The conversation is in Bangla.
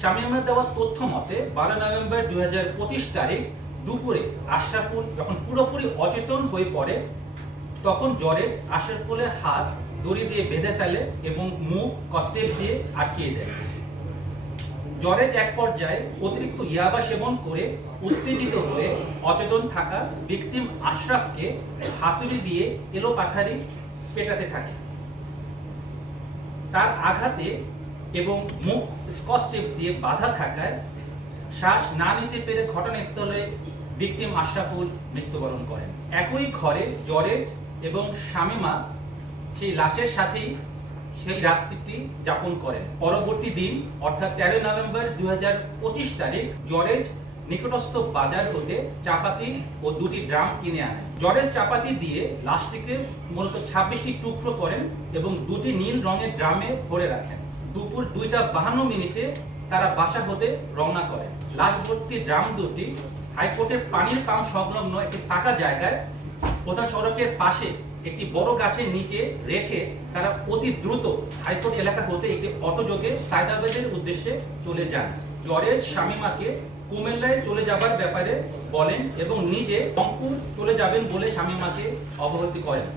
শামীমের দেওয়া তথ্য মতে 12 নভেম্বর 2025 তারিখ দুপুরে আশরাফুল যখন পুরোপুরি অচেতন হয়ে পড়ে তখন জরেজ আশরাফুলের হাত দড়ি দিয়ে বেঁধে ফেলে এবং মুখ কস্টেপ দিয়ে আটকিয়ে দেয়। জরেজ এক পর্যায়ে অতিরিক্ত ইয়াবা সেবন করে উত্তেজিত হয়ে অচেতন থাকা ভিকটিম আশরাফকে হাতুড়ি দিয়ে এলোপাথারি পেটাতে থাকে। তার আঘাতে এবং মুখ স্কচ টেপ দিয়ে বাঁধা থাকায় শ্বাস না নিতে পেরে ঘটনাস্থলে ভিকটিম আশরাফুল মৃত্যুবরণ করেন। একই ঘরে জরেজ এবং শামীমা সেই লাশের সাথেই সেই রাত্রিটি যাপন করেন। পরবর্তী দিন অর্থাৎ 13 নভেম্বর 2025 তারিখ জরেজ নিকটস্থ বাজার হতে চাপাতি ও দুটি ড্রাম কিনে আনেন। জরেজ চাপাতি দিয়ে লাশটিকে মূলত 26টি টুকরো করেন এবং দুটি নীল রঙের ড্রামে ভরে রাখেন। দুপুর 2:52 তারা বাসা হতে রওনা করেন। লাশ ভর্তি ড্রাম দুটি হাইকোর্টের পানির পাম্প সংলগ্ন একটি ফাঁকা জায়গায় প্রধান সড়কের পাশে একটি বড় গাছের নিচে রেখে তারা অতি দ্রুত হাইকোর্ট এলাকা হতে একটি অটোযোগে সায়দাবাদের উদ্দেশ্যে চলে যান। জরেজ শামীমাকে কুমিল্লায় চলে যাবার ব্যাপারে বলেন এবং নিজে রংপুর চলে যাবেন বলে শামীমাকে অবহিত করেন।